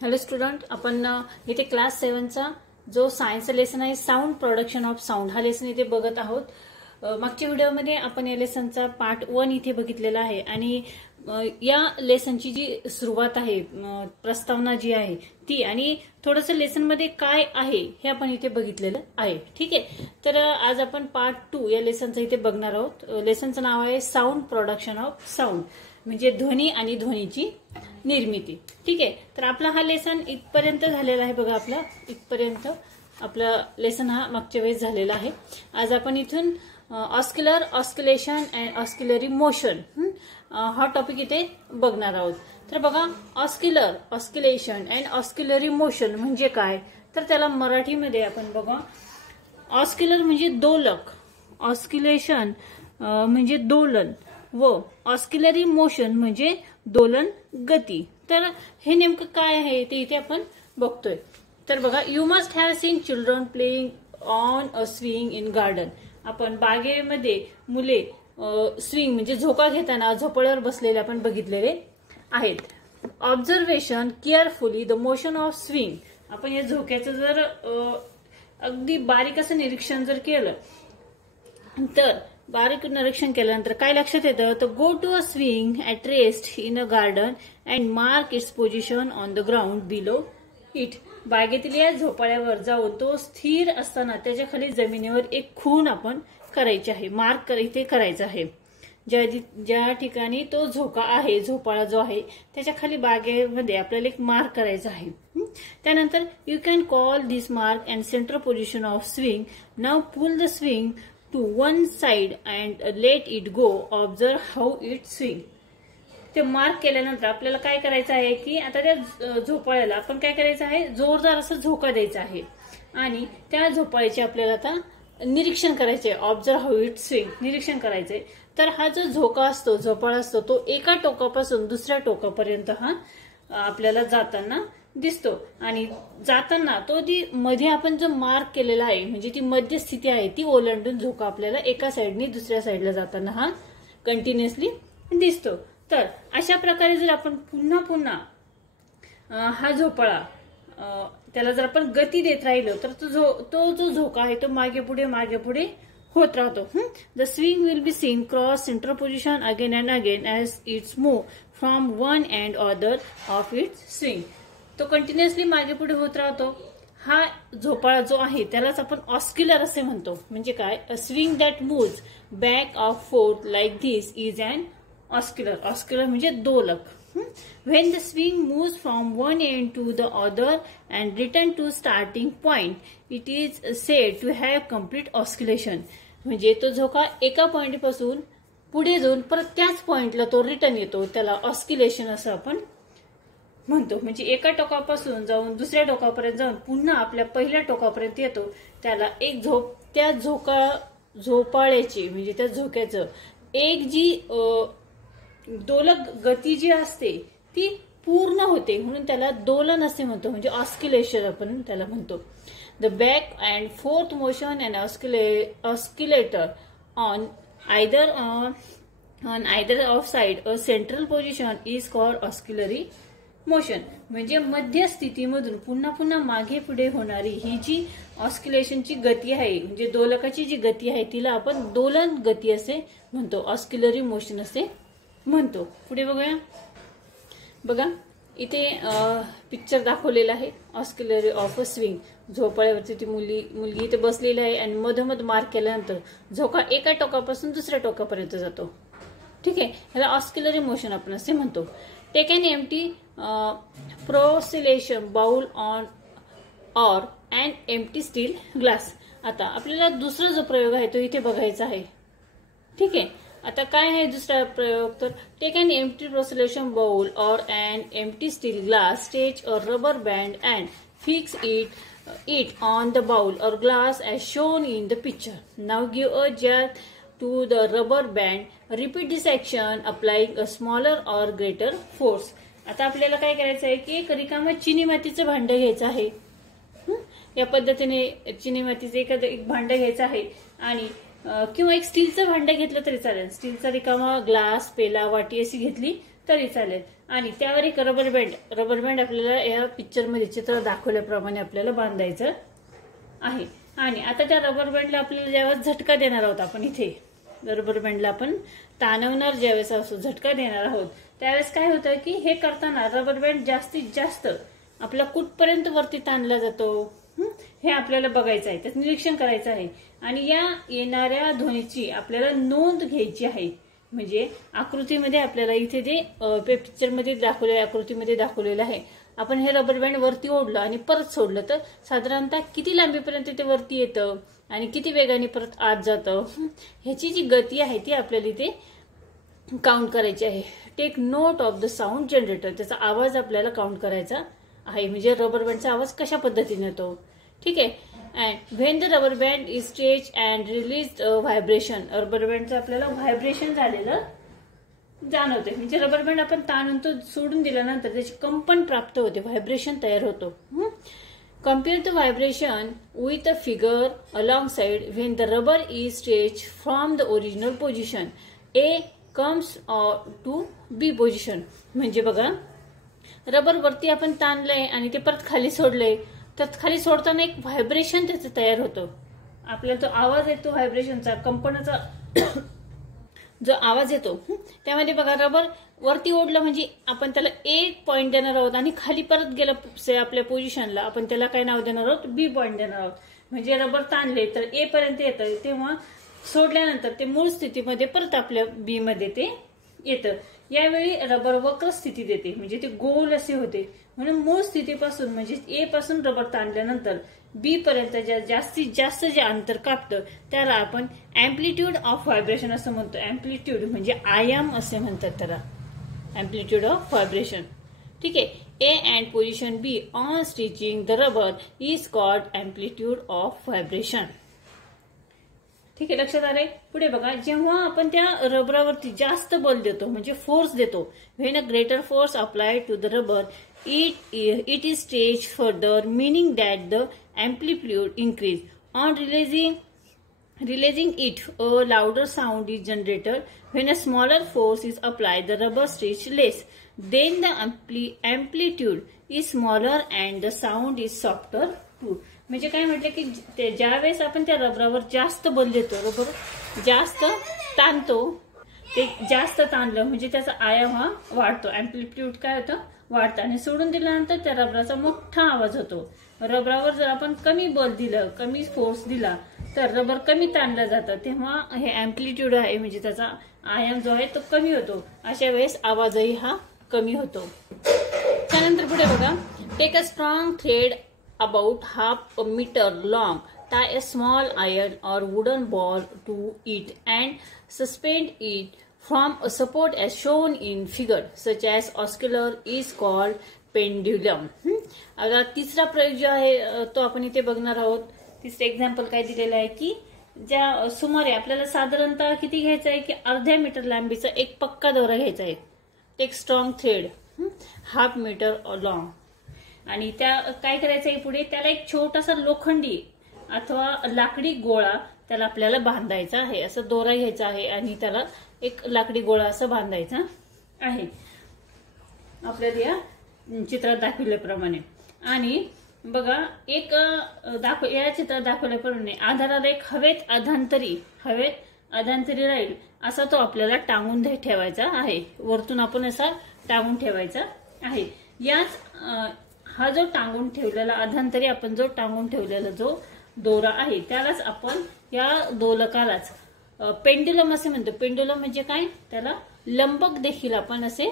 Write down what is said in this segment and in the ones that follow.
Hello student, आपण इथे class 7 चा जो सायन्सचा लेसन आहे साऊंड प्रोडक्शन ऑफ साऊंड हा लेसन इथे बघत आहोत. मागच्या व्हिडिओमध्ये आपण या लेसनचा पार्ट 1 इथे बघितलेला आहे आणि या लेसनची जी सुरुवात आहे, प्रस्तावना जी आहे ती आणि थोडंसं लेसन मध्ये काय आहे हे आपण इथे बघितलेलं आहे. ठीक आहे, तर आज आपण पार्ट 2 या लेसनचं इथे बघणार आहोत. लेसनचं नाव आहे साऊंड प्रोडक्शन ऑफ साऊंड, म्हणजे ध्वनी आणि ध्वनीची निर्मिती. ठीक आहे, तर आपला हा लेसन इथपर्यंत झालेला आहे. बघा, आपला इथपर्यंत आपला लेसन हा मागच्या वेळेस झालेला आहे. आज आपण इथून ऑस्क्युलर, ऑस्क्युलेशन अँड ऑस्क्युलरी मोशन हा टॉपिक इथे बघणार आहोत. तर बघा, ऑस्क्युलर, ऑस्क्युलेशन अँड ऑस्क्युलरी मोशन म्हणजे काय, तर त्याला मराठीमध्ये आपण बघा, ऑस्क्युलर म्हणजे दोलक, ऑस्क्युलेशन म्हणजे दोलन व ऑस्क्युलरी मोशन म्हणजे दोलन गती. तर हे नेमकं काय आहे ते इथे आपण बघतोय. तर बघा, you must have seen children playing on a swing in garden. आपण बागेमध्ये मुले स्विंग म्हणजे झोका घेताना झोपाळ्यावर बसलेले आपण बघितलेले आहेत. Observation carefully the motion of swing. आपण या झोक्याचं जर अगदी बारीक असं निरीक्षण जर केलं तर बारीक निरीक्षण केल्यानंतर काय लक्षात येतं, तर go to a swing at rest in a garden and mark its position on the ground below it. बागेतील या झोपाळ्यावर जाऊन तो स्थिर असताना त्याच्या खाली जमिनीवर एक खूण आपण करायची आहे, मार्क इथे करायचं आहे. ज्या ठिकाणी तो झोका आहे, झोपाळा जो आहे त्याच्या खाली बागेमध्ये आपल्याला एक मार्क करायचा आहे. त्यानंतर you can call this mark and centre position of swing. Now pull the swing to one side and let it go. Observe how it swing. ते मार्क केल्यानंतर आपल्याला काय करायचं आहे की आता त्या झोपाळ्याला आपण काय करायचं आहे, जोरदार असं झोका द्यायचा आहे आणि त्या झोपाळ्याचे आपल्याला आता निरीक्षण करायचे. ऑब्झर्व हाऊ इट स्विंग, निरीक्षण करायचंय. तर हा जो झोका असतो, झोपाळा असतो, तो एका टोकापासून दुसऱ्या टोकापर्यंत हा आपल्याला जाताना दिसतो आणि जाताना तो ती मध्ये आपण जो मार्क केलेला आहे म्हणजे ती मध्य स्थिती आहे ती ओलांडून झोका आपल्याला एका साइडनी दुसऱ्या साइडला जाताना हा कंटिन्युअसली दिसतो. तर अशा प्रकारे जर आपण पुन्हा पुन्हा हा झोपाळा त्याला जर आपण गती देत राहिलो तर तो जो झोका आहे तो मागे पुढे होत राहतो. The swing will be seen cross centre position again and again as it's move from one end other of its swing. तो कंटिन्युअसली मागे पुढे होत राहतो. हा झोपाळा जो आहे त्यालाच आपण ऑस्क्युलर असे म्हणतो. म्हणजे काय, a swing that moves back of forth like this is and oscular. Oscular म्हणजे दोलक. When the swing moves from one end to the other and return to starting point, it is said to have complete oscillation. म्हणजे तो झोका एका point पासून पुढे जाऊन परत त्याच पॉइंटला तो रिटर्न येतो, त्याला ऑस्किलेशन असं आपण म्हणतो. म्हणजे एका टोकापासून जाऊन दुसऱ्या टोकापर्यंत जाऊन पुन्हा आपल्या पहिल्या टोकापर्यंत येतो, त्याला एक त्या झोपाळ्याची म्हणजे त्या झोक्याचं एक जी दोलक गती जी असते ती पूर्ण होते म्हणून त्याला दोलन असे म्हणतो, म्हणजे ऑस्किलेशन आपण त्याला म्हणतो. The back and forth motion and oscillator on either of side a central position is called oscillatory motion. म्हणजे मध्य स्थितीमधून पुन्हा पुन्हा मागे पुढे होणारी ही जी ऑस्क्युलेशनची गती आहे म्हणजे दोलकाची जी गती आहे तिला आपण दोलन गती असे म्हणतो, ऑस्क्युलरी मोशन असे म्हणतो. पुढे बघूया. बघा, इथे पिक्चर दाखवलेला आहे ऑस्क्युलरी ऑफ अ स्विंग. झोपाळ्यावरती ती मुलगी इथे बसलेली आहे आणि मधोमध मार्क केल्यानंतर झोका एका टोकापासून दुसऱ्या टोकापर्यंत जातो. ठीक आहे, ह्याला ऑस्क्युलरी मोशन आपण असे म्हणतो. Take an empty porcelain bowl on or and empty steel glass. आता आपल्याला दुसरा जो प्रयोग आहे तो इथे बघायचा आहे. ठीक आहे, आता काय आहे दुसरा प्रयोग, तर take an empty porcelain bowl or and empty steel glass, stretch a rubber band and fix it on the bowl or glass as shown in the picture. Now give a jerk to the rubber band. Repeat this action applying a smaller or greater force. आता आपल्याला काय करायचं आहे की एक रिकामं चिनी मातीचं भांड घ्यायचं आहे. या पद्धतीने चिनी मातीचं एक भांड घ्यायचं आहे आणि किंवा एक स्टीलचं भांड घेतलं तरी चालेल. स्टीलचा रिकामा ग्लास, पेला, वाटी अशी घेतली तरी चालेल. आणि त्यावर एक रबर बँड आपल्याला या पिक्चरमध्ये चित्र दाखवल्याप्रमाणे आपल्याला बांधायचं आहे. आणि आता त्या रबर बँडला आपल्याला ज्यावेळेस झटका देणार आहोत आपण, इथे रबर बँडला आपण ताणवणार ज्यावेळेस असो, झटका देणार आहोत, त्यावेळेस काय होतं की हे करताना रबर बँड जास्तीत जास्त आपला कुठपर्यंत वरती ताणला जातो हे आपल्याला बघायचं आहे, त्याचं निरीक्षण करायचं आहे. आणि या येणाऱ्या ध्वनीची आपल्याला नोंद घ्यायची आहे. म्हणजे आकृतीमध्ये आपल्याला इथे जे पिक्चरमध्ये आकृतीमध्ये दाखवलेलं आहे, आपण हे रबर बँड वरती ओढलं आणि परत सोडलं तर साधारणतः किती लांबीपर्यंत ते वरती येतं आणि किती वेगाने परत आत जातं, ह्याची जी गती आहे ती आपल्याला इथे काउंट करायची आहे. Take note of the sound generator, त्याचा आवाज आपल्याला काउंट करायचा आहे. म्हणजे रबर बँडचा आवाज कशा पद्धतीने येतो. ठीक आहे. And when the rubber band is stretch and release vibration, rubber बँडचं आपल्याला व्हायब्रेशन झालेलं जाणवते. म्हणजे रबर बँड आपण ताणून तो सोडून दिल्यानंतर त्याची कंपन प्राप्त होते, व्हायब्रेशन तयार होतो. Compare the vibration with a figure along side when the rubber is stretch from the original position A comes to B position. म्हणजे बघा, रबर वरती आपण ताणलंय आणि ते परत खाली सोडलंय, तर खाली सोडताना एक व्हायब्रेशन त्याचं तयार होतं. आपल्याला तो आवाज येतो व्हायब्रेशनचा, कंपनाचा जो आवाज येतो, त्यामध्ये बघा रबर वरती ओढलं म्हणजे आपण त्याला ए पॉइंट देणार आहोत आणि खाली परत गेलं आपल्या पोझिशनला, आपण त्याला काय नाव देणार आहोत, बी पॉइंट देणार आहोत. म्हणजे रबर ताणले तर ए पर्यंत येतं, तेव्हा सोडल्यानंतर ते मूळ स्थितीमध्ये परत आपल्या बी मध्ये ते येतं. यावेळी रबर वक्र स्थिती देते, म्हणजे ते गोल असे होते. म्हणून मूळ स्थितीपासून म्हणजे ए पासून रबर ताणल्यानंतर बी पर्यंत जास्तीत जास्त जे अंतर कापतं त्याला आपण अँप्लिट्यूड ऑफ व्हायब्रेशन असं म्हणतो. अँप्लिट्यूड म्हणजे आयाम असे म्हणतात त्याला, अँप्लिट्यूड ऑफ व्हायब्रेशन. ठीक आहे. A and position be on stitching the rubber is called amplitude of vibration. ठीक आहे, लक्षात आले. पुढे बघा, जेव्हा आपण त्या रबरावरती जास्त बल देतो म्हणजे फोर्स देतो, when a greater force applied to the rubber it is stretch further, meaning that the amplitude increase. On releasing it, a louder sound is generated. When a smaller force is applied, the rubber stretch less. Then the amplitude is smaller and the sound is softer too. म्हणजे काय म्हटलं की ज्यावेळेस आपण त्या रबरावर जास्त बल देतो, रबर जास्त ताणतो, ते जास्त ताणलं म्हणजे त्याचा आयाम हा वाढतो, अँप्लिट्यूड काय होतं, वाढतं. आणि सोडून दिल्यानंतर त्या रबराचा मोठा आवाज होतो. रबरावर जर आपण कमी बल दिलं, कमी फोर्स दिला, तर रबर कमी ताणलं जातं, तेव्हा हे अँप्लिट्यूड आहे म्हणजे त्याचा आयाम जो आहे तो कमी होतो. अशा वेळेस आवाजही हा कमी होतो. त्यानंतर पुढे बघा, take a strong thread about half a metre long, tie a small iron or wooden ball to it and suspend it from a support as shown in figure such as oscillator is called pendulum. आता तिसरा प्रयोग जो आहे तो आपण इथे बघणार आहोत. तिसरं एक्झाम्पल काय दिलेलं आहे की ज्या सुमारे आपल्याला साधारणतः किती घ्यायचं आहे की अर्ध्या मीटर लांबीचा एक पक्का दोरा घ्यायचा आहे, एक strong thread half metre long. आणि त्या काय करायचं आहे पुढे, त्याला एक छोटासा लोखंडी अथवा लाकडी गोळा त्याला आपल्याला बांधायचा आहे. असं दोरा घ्यायचा आहे आणि त्याला एक लाकडी गोळा असं बांधायचा आहे आपल्याला या चित्रात दाखवल्याप्रमाणे. आणि बघा, एक या चित्रात दाखवल्याप्रमाणे आधाराला एक हवेत अधांतरी राहील असा तो आपल्याला टांगून ठेवायचा आहे. वरतून आपण असा टांगून ठेवायचा आहे. याच हा जो टांगून ठेवलेला अधांतरी आपण जो टांगून ठेवलेला जो दोरा आहे त्यालाच आपण या दोलकालाच पेंडुलम असे म्हणतो. पेंडुलम म्हणजे काय, त्याला लंबक देखील आपण असे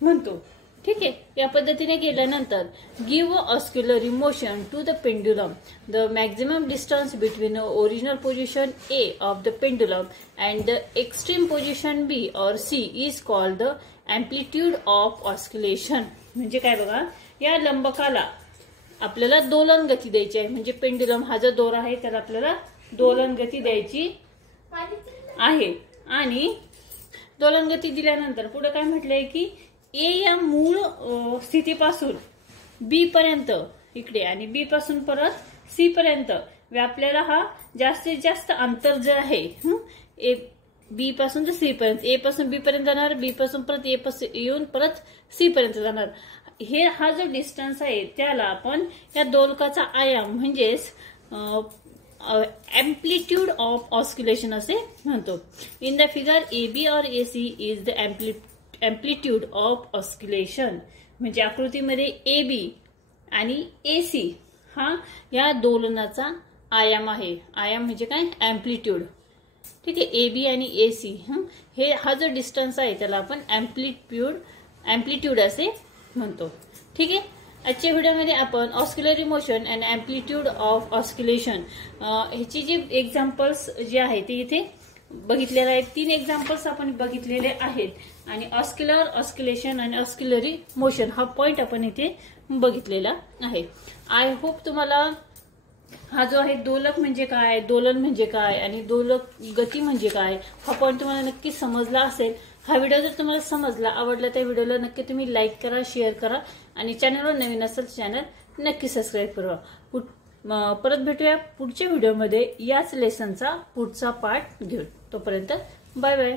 म्हणतो. ठीक आहे. या पद्धतीने केल्यानंतर give a oscillatory motion to the pendulum. The maximum distance between original position A of the pendulum and the extreme position B or C is called the amplitude of oscillation. म्हणजे काय बघा, या लंबकाला आपल्याला दोलन गती द्यायची आहे. म्हणजे पेंडुलम हा जो दोरा आहे त्याला आपल्याला दोलन गती द्यायची आहे. आणि दोलन गती दिल्यानंतर पुढे काय म्हटलंय की ए या मूळ स्थितीपासून बी पर्यंत इकडे आणि बी पासून परत सी पर्यंत व्यापलेला हा जास्तीत जास्त अंतर जे आहे बी पासून ते सी पर्यंत, ए पासून बी पर्यंत जाणार, बी पासून परत ए पासून येऊन परत सी पर्यंत जाणार. हा जो डिस्टन्स आहे त्याला आपण या दोलकाचा आयाम म्हणजेच एम्प्लिट्यूड ऑफ ऑस्क्युलेशन असे म्हणतो. In the figure A B or A C is the amplitude of oscillation. म्हणजे आकृतीमध्ये ए बी आणि ए सी हा या दोलनाचा आयाम आहे. आयाम म्हणजे काय, एम्प्लिट्यूड. ठीक आहे, ए बी आणि ए सी हा जो डिस्टन्स आहे त्याला आपण एम्प्लिट्यूड असे म्हणतो. ठीक आहे, आजच्या व्हिडिओमध्ये आपण ऑस्क्युलरी मोशन अँड एम्प्लिट्यूड ऑफ ऑस्क्युलेशन ह्याची जी एक्झाम्पल्स जे आहे ते इथे बघितलेले आहेत. 3 एक्झाम्पल्स आपण बघितलेले आहेत आणि ऑस्क्युलेशन आणि ऑस्क्युलरी मोशन हा पॉइंट आपण इथे बघितलेला आहे. आय होप तुम्हाला हा जो आहे दोलक म्हणजे काय, दोलन म्हणजे काय आणि दोलक गती म्हणजे काय हा पॉइंट तुम्हाला नक्की समजला असेल. हा व्हिडिओ जर तुम्हाला समजला, आवडला तर व्हिडिओला नक्की तुम्ही लाईक करा, शेअर करा आणि चॅनलवर नवीन असेल चॅनल नक्की सबस्क्राईब करा. परत भेटूया पुढच्या व्हिडिओमध्ये याच लेसनचा पुढचा पार्ट घेऊन. तोपर्यंत बाय बाय.